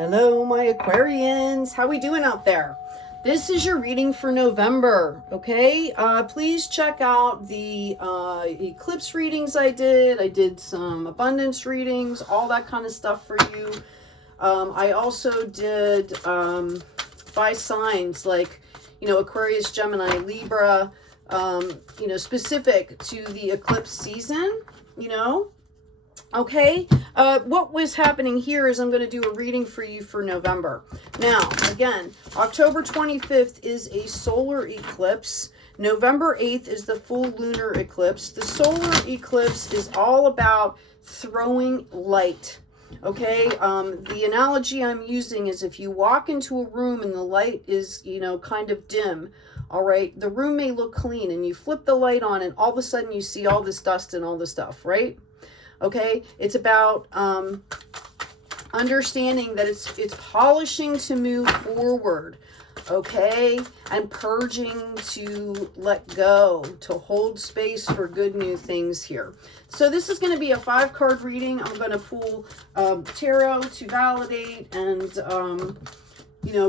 Hello, my Aquarians. How we doing out there? This is your reading for November, okay? Please check out the eclipse readings I did. I did some abundance readings, all that kind of stuff for you. I also did by signs like, Aquarius, Gemini, Libra, specific to the eclipse season, Okay, what was happening here is I'm going to do a reading for you for November. Now, again, October 25th is a solar eclipse. November 8th is the full lunar eclipse. The solar eclipse is all about throwing light. Okay, the analogy I'm using is if you walk into a room and the light is, kind of dim, all right, the room may look clean and you flip the light on and all of a sudden you see all this dust and all this stuff, right? Okay, it's about understanding that it's polishing to move forward, okay, and purging to let go, to hold space for good new things here. So this is going to be a 5-card reading. I'm going to pull tarot to validate and,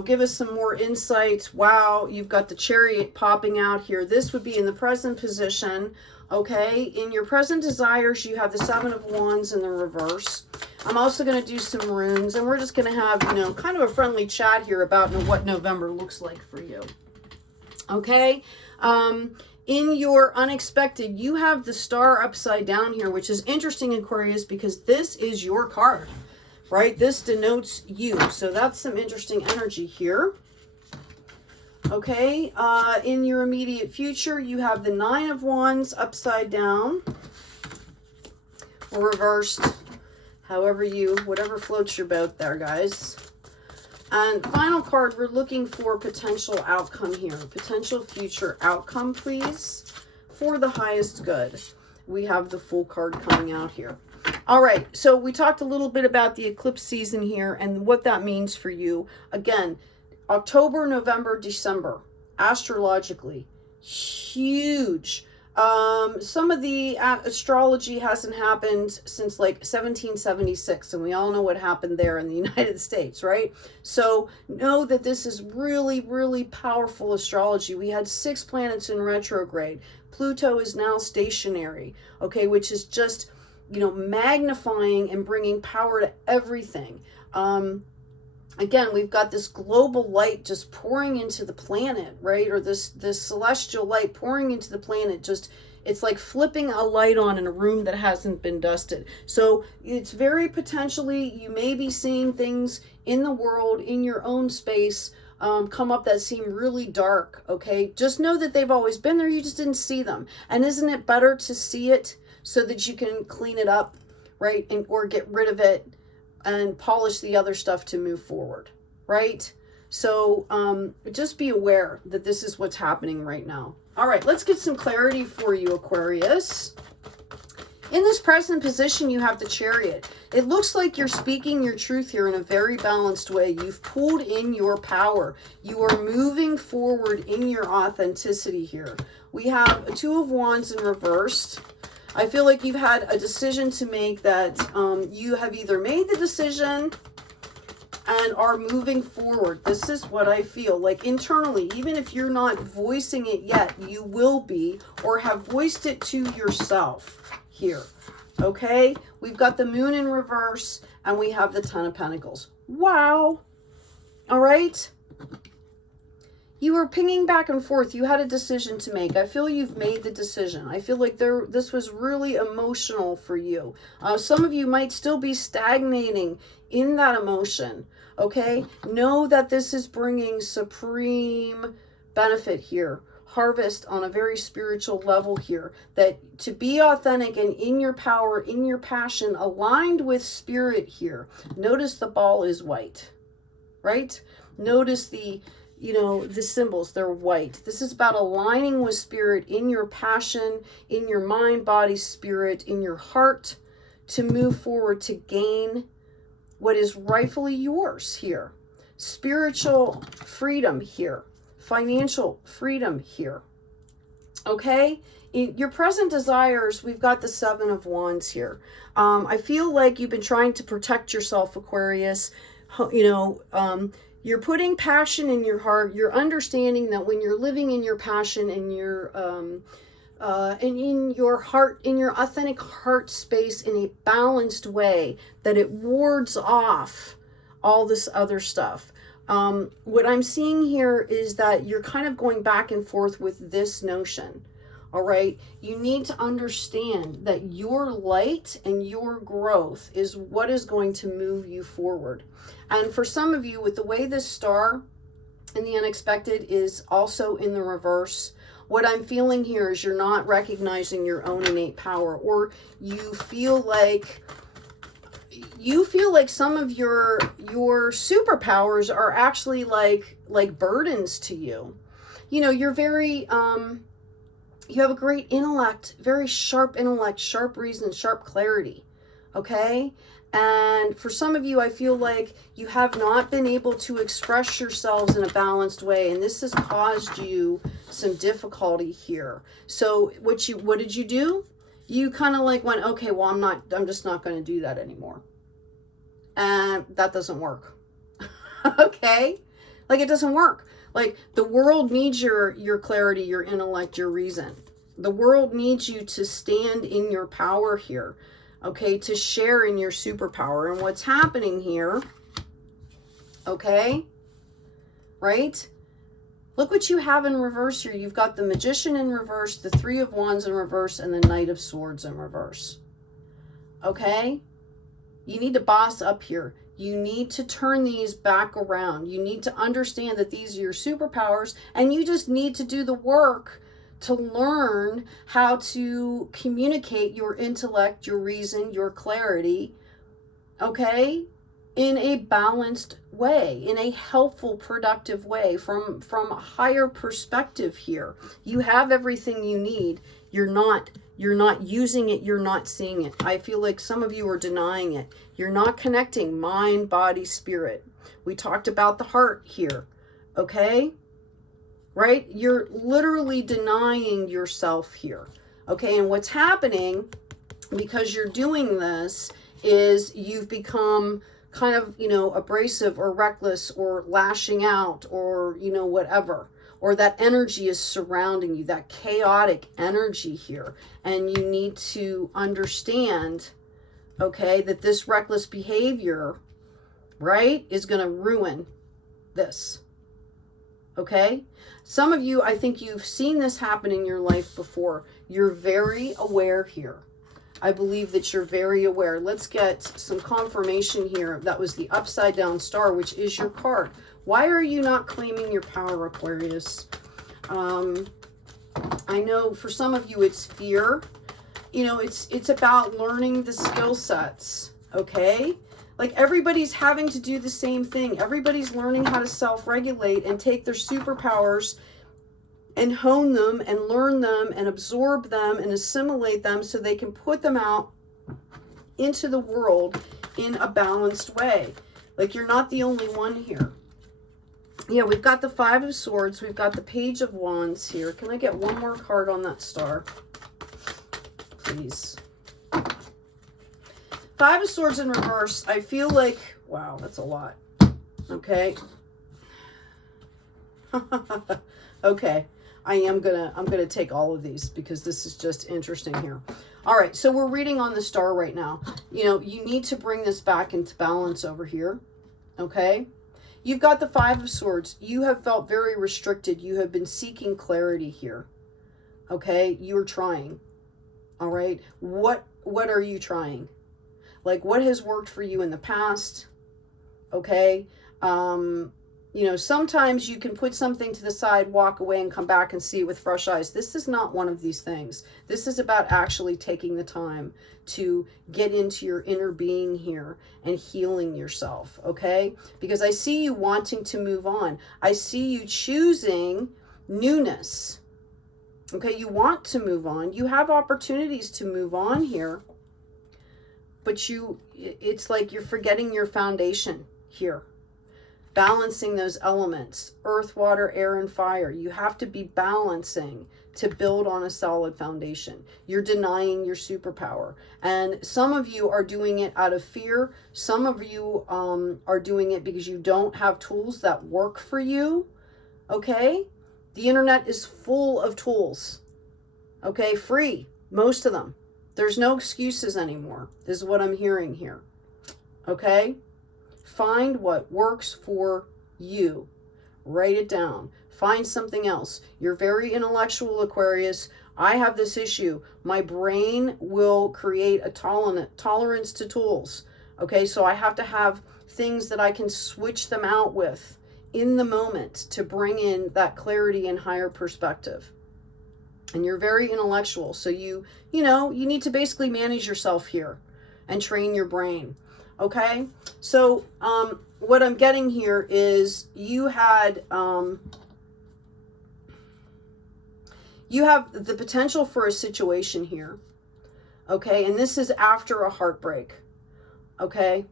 give us some more insights. Wow, you've got the Chariot popping out here. This would be in the present position. Okay, in your present desires, you have the 7 of Wands in the reverse. I'm also going to do some runes, and we're just going to have, kind of a friendly chat here about what November looks like for you. Okay, in your unexpected, you have the star upside down here, which is interesting, Aquarius, because this is your card, right? This denotes you, so that's some interesting energy here. Okay, in your immediate future, you have the 9 of Wands upside down, or reversed, whatever floats your boat there, guys. And final card, we're looking for potential outcome here. Potential future outcome, please, for the highest good. We have the Fool card coming out here. All right, so we talked a little bit about the eclipse season here and what that means for you. Again, October, November, December, astrologically, huge. Some of the astrology hasn't happened since like 1776, and we all know what happened there in the United States, right? So know that this is really, really powerful astrology. We had 6 planets in retrograde. Pluto is now stationary, okay, which is just, magnifying and bringing power to everything. Again, we've got this global light just pouring into the planet, right? Or this celestial light pouring into the planet. It's like flipping a light on in a room that hasn't been dusted. So it's very potentially, you may be seeing things in the world, in your own space, come up that seem really dark, okay? Just know that they've always been there. You just didn't see them. And isn't it better to see it so that you can clean it up, right? Or get rid of it and polish the other stuff to move forward, right? So just be aware that this is what's happening right now. All right, let's get some clarity for you, Aquarius. In this present position, you have the Chariot. It looks like you're speaking your truth here in a very balanced way. You've pulled in your power. You are moving forward in your authenticity here. We have a 2 of Wands in reversed. I feel like you've had a decision to make that you have either made the decision and are moving forward. This is what I feel like internally. Even if you're not voicing it yet, you will be, or have voiced it to yourself here. Okay? We've got the Moon in reverse and we have the 10 of Pentacles. Wow. All right? You were pinging back and forth. You had a decision to make. I feel you've made the decision. I feel like this was really emotional for you. Some of you might still be stagnating in that emotion, okay? Know that this is bringing supreme benefit here. Harvest on a very spiritual level here. That to be authentic and in your power, in your passion, aligned with spirit here. Notice the ball is white, right? Notice the symbols, they're white. This is about aligning with spirit in your passion, in your mind, body, spirit, in your heart, to move forward, to gain what is rightfully yours here. Spiritual freedom here. Financial freedom here. Okay? In your present desires, we've got the 7 of Wands here. I feel like you've been trying to protect yourself, Aquarius. you know, you're putting passion in your heart. You're understanding that when you're living in your passion and and in your heart, in your authentic heart space in a balanced way, that it wards off all this other stuff. What I'm seeing here is that you're kind of going back and forth with this notion. All right. You need to understand that your light and your growth is what is going to move you forward. And for some of you, with the way this star in the unexpected is also in the reverse, what I'm feeling here is you're not recognizing your own innate power, or you feel like some of your superpowers are actually like burdens to you. You know, you're very you have a great intellect, very sharp intellect, sharp reason, sharp clarity. Okay? And for some of you, I feel like you have not been able to express yourselves in a balanced way, and this has caused you some difficulty here. So what did you do? You kind of like went, okay, well, I'm just not going to do that anymore. And that doesn't work. Okay? Like, it doesn't work. Like, the world needs your clarity, your intellect, your reason. The world needs you to stand in your power here. Okay, to share in your superpower. And what's happening here, okay, right? Look what you have in reverse here. You've got the Magician in reverse, the Three of Wands in reverse, and the Knight of Swords in reverse. Okay? You need to boss up here. You need to turn these back around. You need to understand that these are your superpowers, and you just need to do the work to learn how to communicate your intellect, your reason, your clarity, okay, in a balanced way, in a helpful, productive way, from a higher perspective here. You have everything you need. You're not using it. You're not seeing it. I feel like some of you are denying it. You're not connecting mind, body, spirit. We talked about the heart here, okay? Right? You're literally denying yourself here. Okay, and what's happening, because you're doing this, is you've become kind of, you know, abrasive or reckless or lashing out or, you know, whatever. Or that energy is surrounding you, that chaotic energy here. And you need to understand, okay, that this reckless behavior, right, is going to ruin this. Okay? Some of you, I think you've seen this happen in your life before. You're very aware here. I believe that you're very aware. Let's get some confirmation here. That was the upside down star, which is your card. Why are you not claiming your power, Aquarius? I know for some of you it's fear. You know, it's about learning the skill sets, okay? Like, everybody's having to do the same thing. Everybody's learning how to self-regulate and take their superpowers and hone them and learn them and absorb them and assimilate them so they can put them out into the world in a balanced way. Like, you're not the only one here. Yeah, we've got the Five of Swords. We've got the Page of Wands here. Can I get one more card on that star? Please. Five of Swords in reverse. I feel like, wow, that's a lot. Okay. Okay. I'm gonna take all of these because this is just interesting here. All right, so we're reading on the star right now. You know, you need to bring this back into balance over here. Okay. You've got the Five of Swords. You have felt very restricted. You have been seeking clarity here. Okay. You're trying. All right. What are you trying? Like, what has worked for you in the past? Okay. You know, sometimes you can put something to the side, walk away, and come back and see it with fresh eyes. This is not one of these things. This is about actually taking the time to get into your inner being here and healing yourself, okay? Because I see you wanting to move on. I see you choosing newness, okay? You want to move on. You have opportunities to move on here, but it's like you're forgetting your foundation here. balancing those elements, earth, water, air, and fire. You have to be balancing to build on a solid foundation. You're denying your superpower. And some of you are doing it out of fear. Some of you are doing it because you don't have tools that work for you. Okay? The internet is full of tools. Okay? Free. Most of them. There's no excuses anymore, is what I'm hearing here. Okay? Find what works for you. Write it down. Find something else. You're very intellectual, Aquarius. I have this issue. My brain will create a tolerance to tools. Okay, so I have to have things that I can switch them out with in the moment to bring in that clarity and higher perspective. And you're very intellectual. So you need to basically manage yourself here and train your brain. Okay, so what I'm getting here is you have the potential for a situation here. Okay, and this is after a heartbreak. Okay,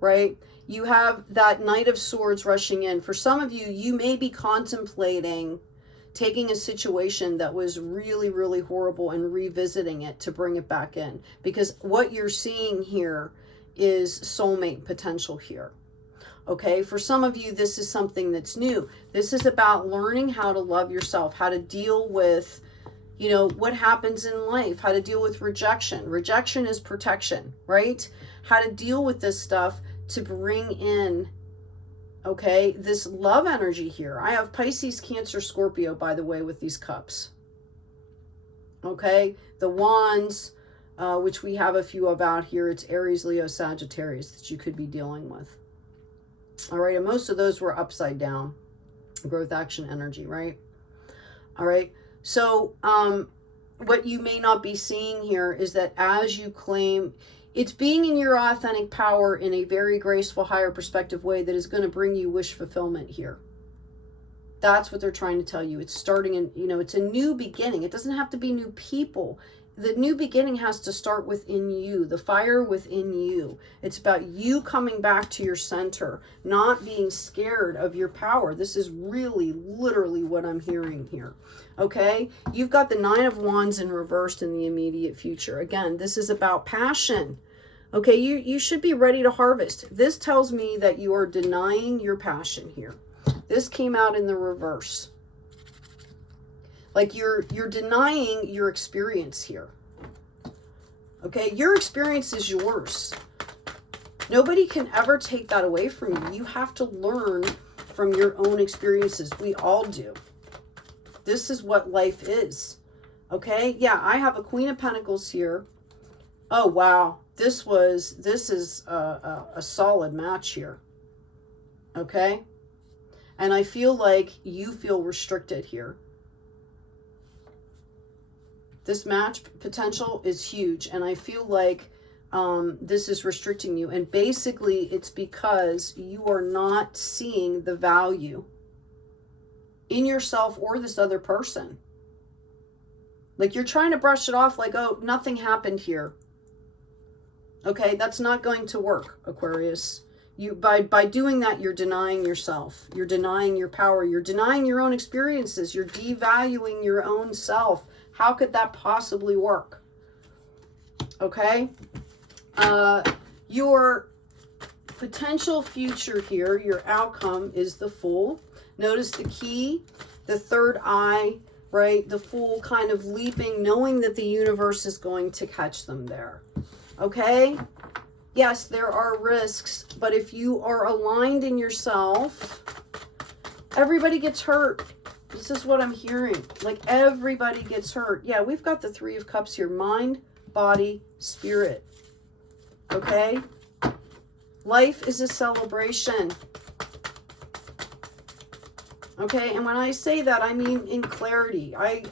right? You have that Knight of Swords rushing in. For some of you, you may be contemplating taking a situation that was really, really horrible and revisiting it to bring it back in. Because what you're seeing here is soulmate potential here. Okay, for some of you, this is something that's new. This is about learning how to love yourself, how to deal with, what happens in life, how to deal with rejection. Rejection is protection, right? How to deal with this stuff to bring in, okay, this love energy here. I have Pisces, Cancer, Scorpio, by the way, with these cups. Okay, the wands, which we have a few of out here. It's Aries, Leo, Sagittarius that you could be dealing with. All right, and most of those were upside down. Growth, action, energy, right? All right, so what you may not be seeing here is that as you claim, it's being in your authentic power in a very graceful, higher perspective way that is going to bring you wish fulfillment here. That's what they're trying to tell you. It's starting in, it's a new beginning. It doesn't have to be new people. The new beginning has to start within you, the fire within you. It's about you coming back to your center, not being scared of your power. This is really, literally what I'm hearing here. Okay? You've got the Nine of Wands in reversed in the immediate future. Again, this is about passion. Okay, you should be ready to harvest. This tells me that you are denying your passion here. This came out in the reverse. Like you're denying your experience here. Okay, your experience is yours. Nobody can ever take that away from you. You have to learn from your own experiences. We all do. This is what life is. Okay, yeah, I have a Queen of Pentacles here. Oh, wow. This is a solid match here. Okay, and I feel like you feel restricted here. This match potential is huge, and I feel like this is restricting you. And basically, it's because you are not seeing the value in yourself or this other person. Like you're trying to brush it off like, oh, nothing happened here. Okay, that's not going to work, Aquarius. By doing that, you're denying yourself. You're denying your power. You're denying your own experiences. You're devaluing your own self. How could that possibly work? Okay? Your potential future here, your outcome is the Fool. Notice the key, the third eye, right? The Fool kind of leaping, knowing that the universe is going to catch them there. Okay? Yes, there are risks, but if you are aligned in yourself, everybody gets hurt. This is what I'm hearing. Like everybody gets hurt. Yeah, we've got the Three of Cups here. Mind, body, spirit. Okay? Life is a celebration. Okay, and when I say that, I mean in clarity. I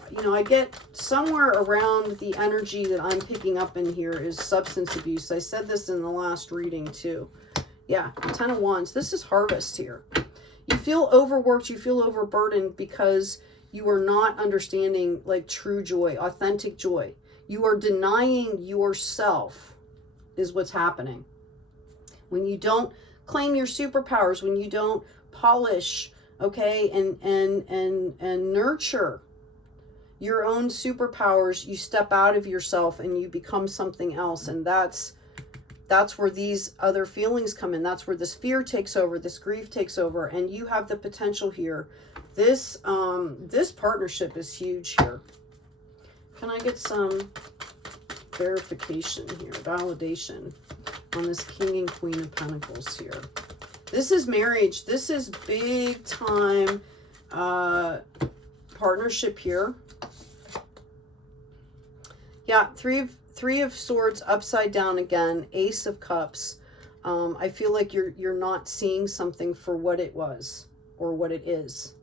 get somewhere around the energy that I'm picking up in here is substance abuse. I said this in the last reading too. Yeah, 10 of Wands. This is harvest here. You feel overworked, you feel overburdened because you are not understanding like true joy, authentic joy. You are denying yourself is what's happening. When you don't claim your superpowers, when you don't polish, okay, and nurture your own superpowers, you step out of yourself and you become something else. And that's where these other feelings come in. That's where this fear takes over, this grief takes over, and you have the potential here. This partnership is huge here. Can I get some verification here, validation on this King and Queen of Pentacles here? This is marriage. This is big time partnership here. Yeah, three of Swords upside down again, Ace of Cups. I feel like you're not seeing something for what it was or what it is.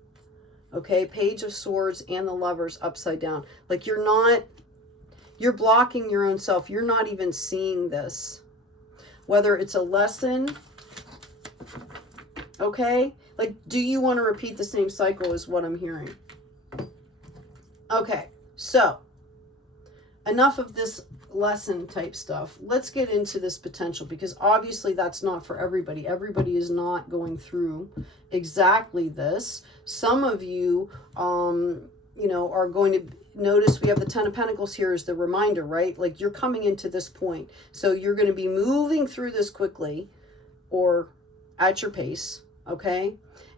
Okay, Page of Swords and the Lovers upside down. Like you're blocking your own self. You're not even seeing this. Whether it's a lesson, okay? Like, do you want to repeat the same cycle is what I'm hearing. Okay, so enough of this lesson type stuff. Let's get into this potential, because obviously that's not for everybody. Everybody is not going through exactly this. Some of you, you know, are going to notice we have the Ten of Pentacles here as the reminder, right? Like you're coming into this point. So you're going to be moving through this quickly or at your pace, okay?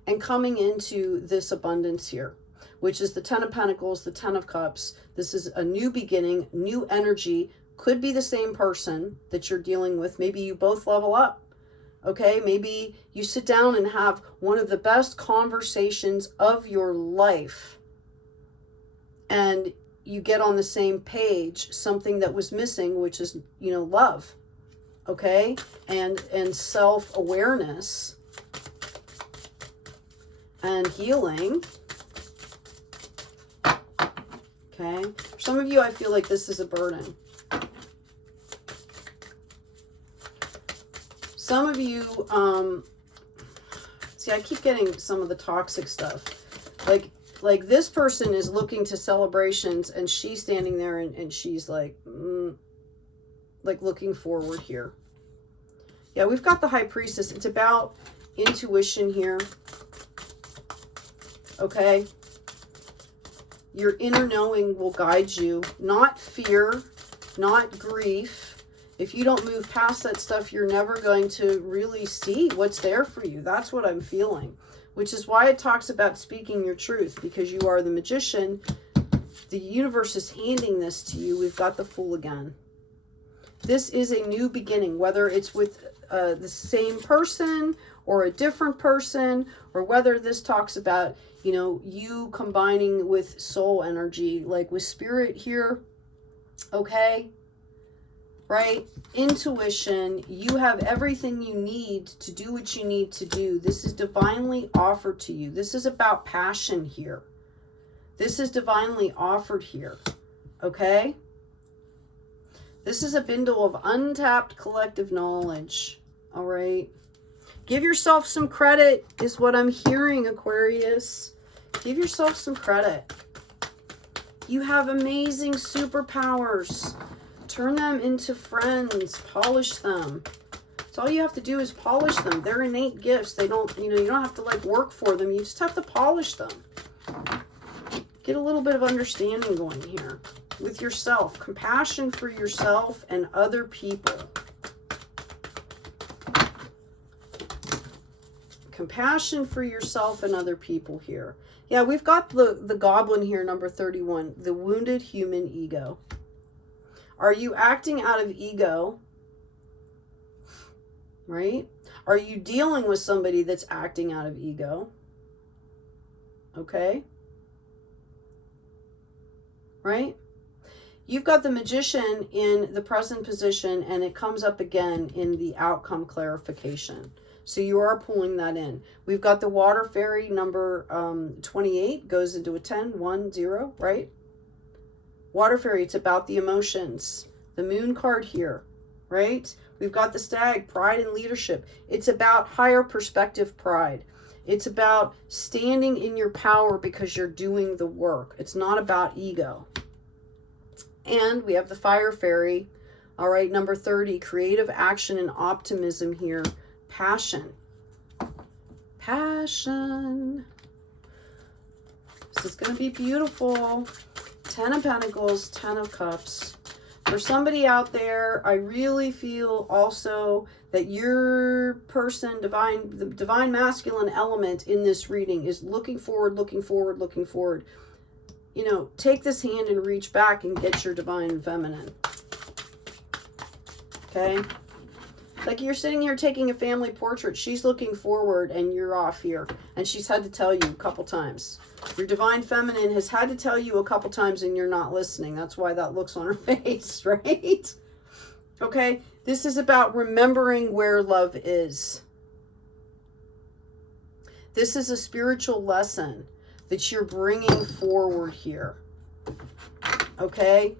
And coming into this abundance here, which is the Ten of Pentacles, the Ten of Cups. This is a new beginning, new energy. Could be the same person that you're dealing with. Maybe you both level up, okay? Maybe you sit down and have one of the best conversations of your life and you get on the same page, something that was missing, which is, you know, love, okay? And self-awareness and healing. Okay, for some of you, I feel like this is a burden. Some of you, see, I keep getting some of the toxic stuff. Like this person is looking to celebrations and she's standing there and she's like looking forward here. Yeah, we've got the High Priestess. It's about intuition here. Okay. Your inner knowing will guide you, not fear, not grief. If you don't move past that stuff, you're never going to really see what's there for you. That's what I'm feeling, which is why it talks about speaking your truth, because you are the magician. The universe is handing this to you. We've got the Fool again. This is a new beginning, whether it's with the same person or a different person, or whether this talks about, you know, you combining with soul energy, like with spirit here, okay? Right? Intuition, you have everything you need to do what you need to do. This is divinely offered to you. This is about passion here. This is divinely offered here, okay? This is a bundle of untapped collective knowledge, all right? Give yourself some credit is what I'm hearing, Aquarius. Give yourself some credit. You have amazing superpowers. Turn them into friends. Polish them. That's all you have to do is polish them. They're innate gifts. They don't, you know, you don't have to like work for them. You just have to polish them. Get a little bit of understanding going here with yourself. Compassion for yourself and other people. Compassion for yourself and other people here. Yeah, we've got the goblin here, number 31, the wounded human ego. Are you acting out of ego? Right? Are you dealing with somebody that's acting out of ego? Okay? Right? You've got the Magician in the present position, and it comes up again in the outcome clarification. So you are pulling that in. We've got the Water Fairy, number 28, goes into a 10, 1, 0, right? Water Fairy, it's about the emotions. The Moon card here, right? We've got the Stag, pride and leadership. It's about higher perspective pride. It's about standing in your power because you're doing the work. It's not about ego. And we have the Fire Fairy, all right, number 30, creative action and optimism here. passion. Passion. This is going to be beautiful. 10 of Pentacles, 10 of Cups. For somebody out there, I really feel also that your person, the divine masculine element in this reading is looking forward, looking forward, looking forward. You know, take this hand and reach back and get your divine feminine. Okay? Like you're sitting here taking a family portrait. She's looking forward and you're off here. And she's had to tell you a couple times. Your divine feminine has had to tell you a couple times and you're not listening. That's why that looks on her face, right? Okay? This is about remembering where love is. This is a spiritual lesson that you're bringing forward here. Okay?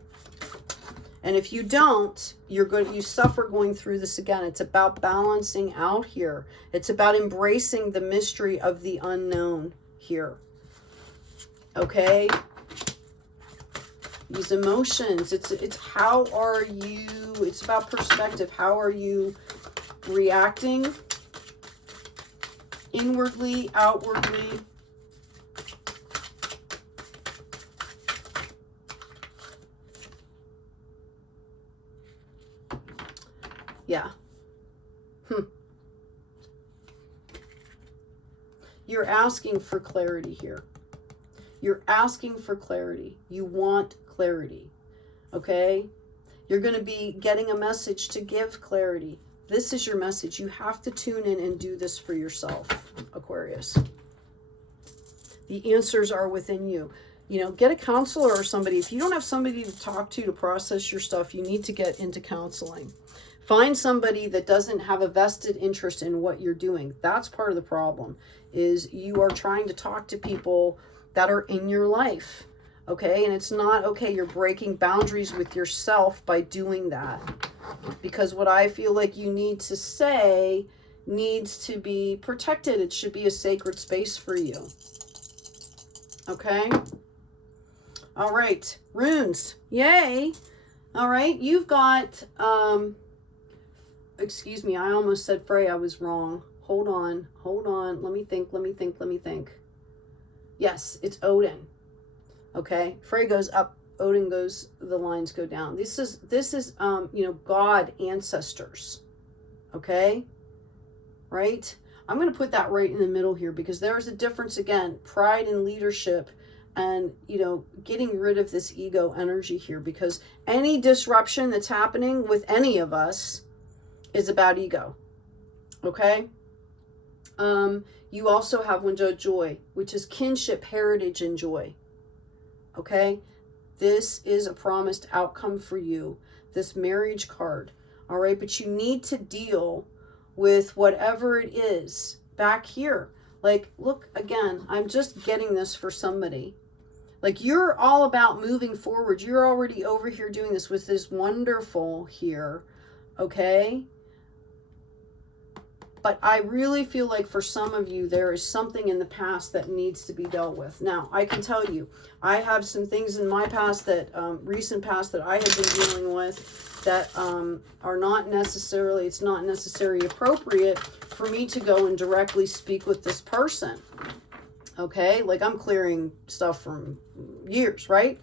And if you don't, you suffer going through this again. It's about balancing out here. It's about embracing the mystery of the unknown here. Okay? These emotions, it's how are you, it's about perspective. How are you reacting inwardly, outwardly? Yeah. You're asking for clarity here. You're asking for clarity. You want clarity. Okay? You're going to be getting a message to give clarity. This is your message. You have to tune in and do this for yourself, Aquarius. The answers are within you. You know, get a counselor or somebody. If you don't have somebody to talk to process your stuff, you need to get into counseling. Find somebody that doesn't have a vested interest in what you're doing. That's part of the problem, is you are trying to talk to people that are in your life, okay? And it's not okay. You're breaking boundaries with yourself by doing that. Because what I feel like you need to say needs to be protected. It should be a sacred space for you. Okay? All right. Runes. Yay. All right. You've got... excuse me, I almost said Frey. I was wrong. Hold on. Let me think. Yes, it's Odin. Okay, Frey goes up, Odin goes, the lines go down. This is you know, God ancestors. Okay? Right? I'm going to put that right in the middle here because there's a difference again, pride and leadership and, you know, getting rid of this ego energy here, because any disruption that's happening with any of us is about ego. Okay? You also have Window Joy, which is kinship, heritage, and joy. Okay? This is a promised outcome for you. This marriage card. All right? But you need to deal with whatever it is back here. Like, look, again, I'm just getting this for somebody. Like, you're all about moving forward. You're already over here doing this with this wonderful here. Okay? But I really feel like for some of you, there is something in the past that needs to be dealt with. Now, I can tell you, I have some things in my past that, recent past that I have been dealing with that are not necessarily, it's not necessarily appropriate for me to go and directly speak with this person. Okay? Like, I'm clearing stuff from years, right?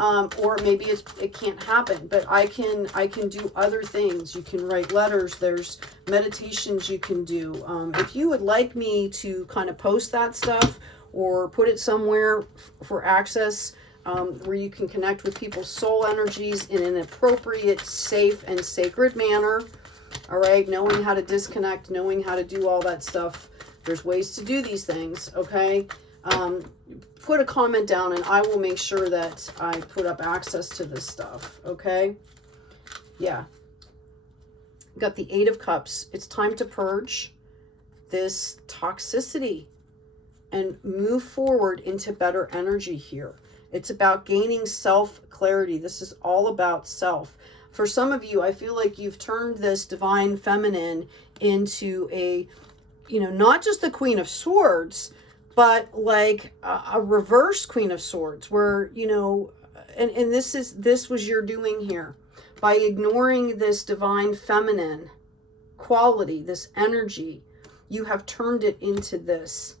Or maybe it can't happen, but I can do other things. You can write letters. There's meditations you can do. If you would like me to kind of post that stuff or put it somewhere for access, where you can connect with people's soul energies in an appropriate, safe, and sacred manner. All right. Knowing how to disconnect, knowing how to do all that stuff. There's ways to do these things. Okay. Put a comment down and I will make sure that I put up access to this stuff. Okay. Yeah. Got the 8 of Cups. It's time to purge this toxicity and move forward into better energy here. It's about gaining self-clarity. This is all about self. For some of you, I feel like you've turned this divine feminine into a, you know, not just the Queen of Swords, but like a reverse Queen of Swords where, you know, and this was your doing here. By ignoring this divine feminine, quality, this energy, you have turned it into this.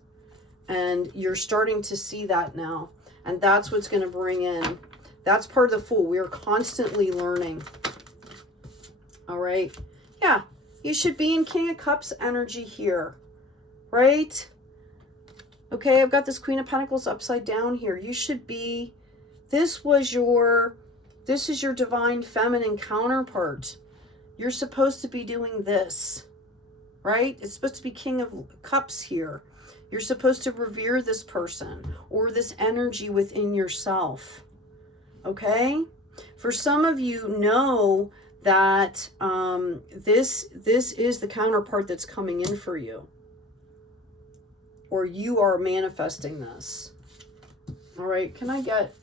And you're starting to see that now. And that's what's going to bring in. That's part of the Fool. We are constantly learning. All right. Yeah. You should be in King of Cups energy here. Right? Okay. I've got this Queen of Pentacles upside down here. You should be. This is your divine feminine counterpart. You're supposed to be doing this. Right? It's supposed to be King of Cups here. You're supposed to revere this person or this energy within yourself. Okay? For some of you know that this is the counterpart that's coming in for you. Or you are manifesting this. All right, can I get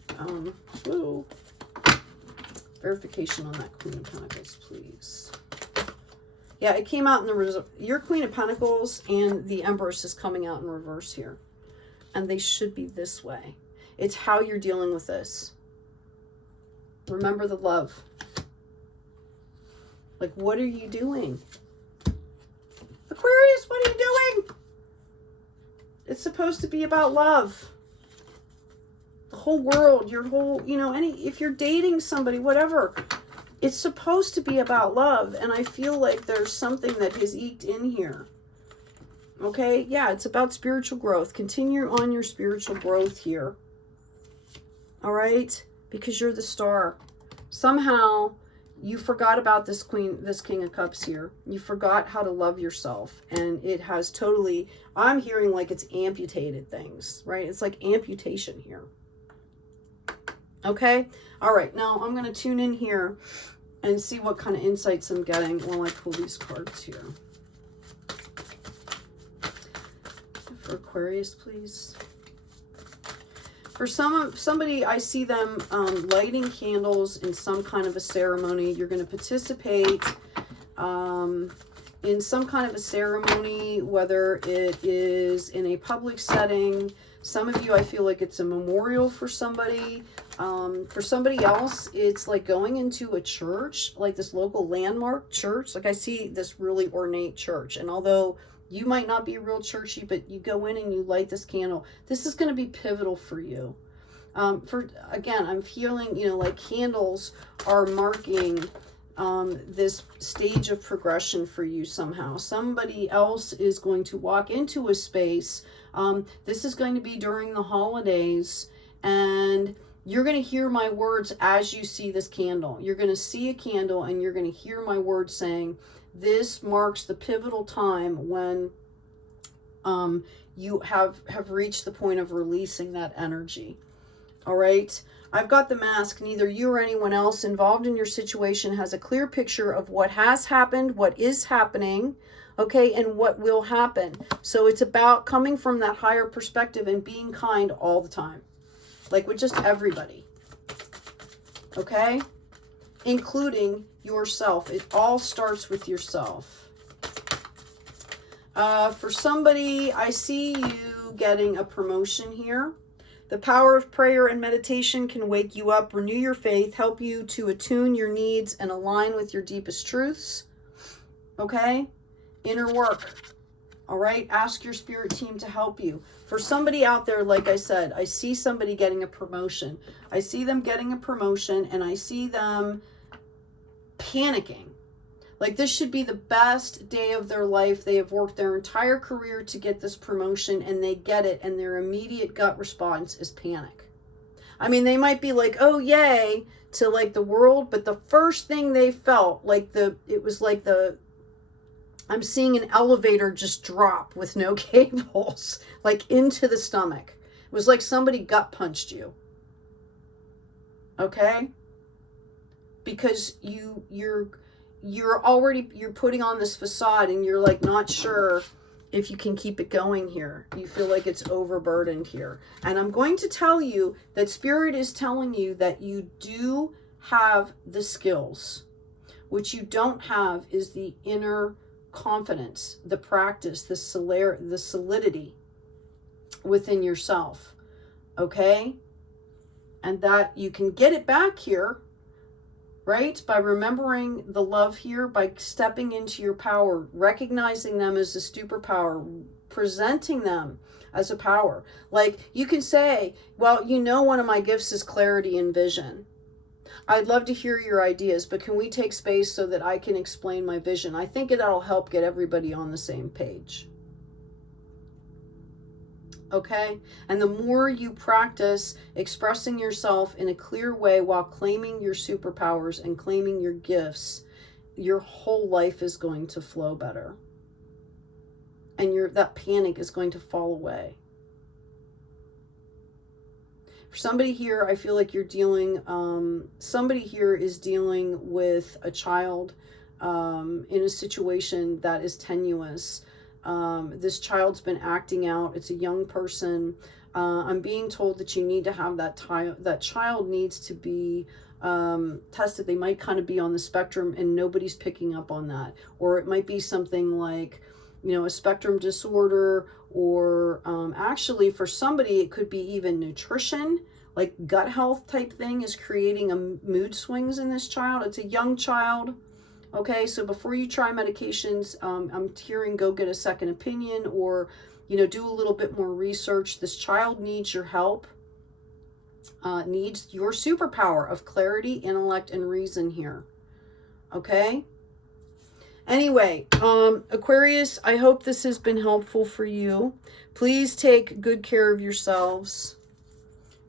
verification on that Queen of Pentacles, please? Yeah, it came out in the your Queen of Pentacles and the Empress is coming out in reverse here. And they should be this way. It's how you're dealing with this. Remember the love. Like, what are you doing? Aquarius, what are you doing? It's supposed to be about love. The whole world, your whole, if you're dating somebody, whatever, it's supposed to be about love. And I feel like there's something that has eked in here. Okay? Yeah, it's about spiritual growth. Continue on your spiritual growth here. All right? Because you're the star. Somehow you forgot about this King of Cups here. You forgot how to love yourself. And it has totally, I'm hearing like it's amputated things, right? It's like amputation here. Okay? All right. Now I'm going to tune in here and see what kind of insights I'm getting while I pull these cards here. For Aquarius, please. For somebody, I see them lighting candles in some kind of a ceremony. You're going to participate in some kind of a ceremony, whether it is in a public setting. Some of you, I feel like it's a memorial for somebody. For somebody else, it's like going into a church, like this local landmark church. Like I see this really ornate church. And although you might not be real churchy, but you go in and you light this candle, this is going to be pivotal for you. Again, I'm feeling, like candles are marking this stage of progression for you somehow. Somebody else is going to walk into a space. This is going to be during the holidays, and you're going to hear my words as you see this candle. You're going to see a candle and you're going to hear my words saying, this marks the pivotal time when you have reached the point of releasing that energy. All right. I've got the mask. Neither you or anyone else involved in your situation has a clear picture of what has happened, what is happening, okay, and what will happen. So it's about coming from that higher perspective and being kind all the time. Like with just everybody. Okay? Including yourself. It all starts with yourself. For somebody, I see you getting a promotion here. The power of prayer and meditation can wake you up, renew your faith, help you to attune your needs and align with your deepest truths. Okay? Inner work. All right? Ask your spirit team to help you. For somebody out there, like I said, I see somebody getting a promotion. I see them getting a promotion and I see them panicking. Like this should be the best day of their life. They have worked their entire career to get this promotion and they get it, and their immediate gut response is panic. I mean, they might be like, oh, yay, to like the world, but the first thing they felt, I'm seeing an elevator just drop with no cables, like into the stomach. It was like somebody gut punched you. Okay? Because you're putting on this facade and you're like not sure if you can keep it going here. You feel like it's overburdened here. And I'm going to tell you that Spirit is telling you that you do have the skills. What you don't have is the inner confidence, the practice, the solidity within yourself. Okay? And that you can get it back here, right? By remembering the love here, by stepping into your power, recognizing them as a superpower, presenting them as a power. Like you can say, well, you know, one of my gifts is clarity and vision. I'd love to hear your ideas, but can we take space so that I can explain my vision? I think that'll help get everybody on the same page. Okay? And the more you practice expressing yourself in a clear way while claiming your superpowers and claiming your gifts, your whole life is going to flow better. And that panic is going to fall away. For somebody here, I feel like you're dealing, somebody here is dealing with a child in a situation that is tenuous. This child's been acting out. It's a young person. I'm being told that you need to have that child needs to be tested. They might kind of be on the spectrum and nobody's picking up on that. Or it might be something like, you know, a spectrum disorder, or actually for somebody, it could be even nutrition, like gut health type thing is creating a mood swings in this child. It's a young child. Okay, so before you try medications, I'm hearing go get a second opinion, or, you know, do a little bit more research. This child needs your help, needs your superpower of clarity, intellect, and reason here. Okay? Anyway, Aquarius, I hope this has been helpful for you. Please take good care of yourselves.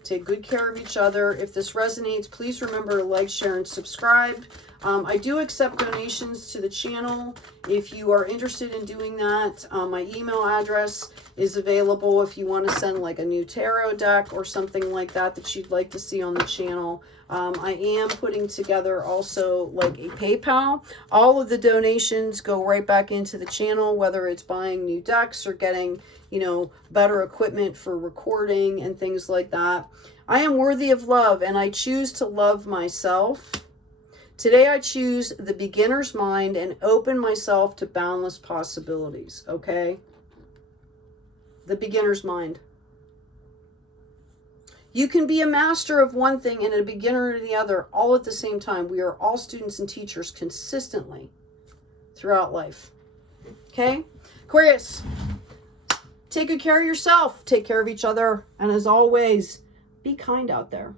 Take good care of each other. If this resonates, please remember to like, share, and subscribe. I do accept donations to the channel. If you are interested in doing that, my email address is available if you want to send like a new tarot deck or something like that that you'd like to see on the channel. I am putting together also like a PayPal. All of the donations go right back into the channel, whether it's buying new decks or getting, you know, better equipment for recording and things like that. I am worthy of love, and I choose to love myself. Today I choose the beginner's mind and open myself to boundless possibilities, okay? The beginner's mind. You can be a master of one thing and a beginner in the other all at the same time. We are all students and teachers consistently throughout life. Okay? Aquarius, take good care of yourself. Take care of each other. And as always, be kind out there.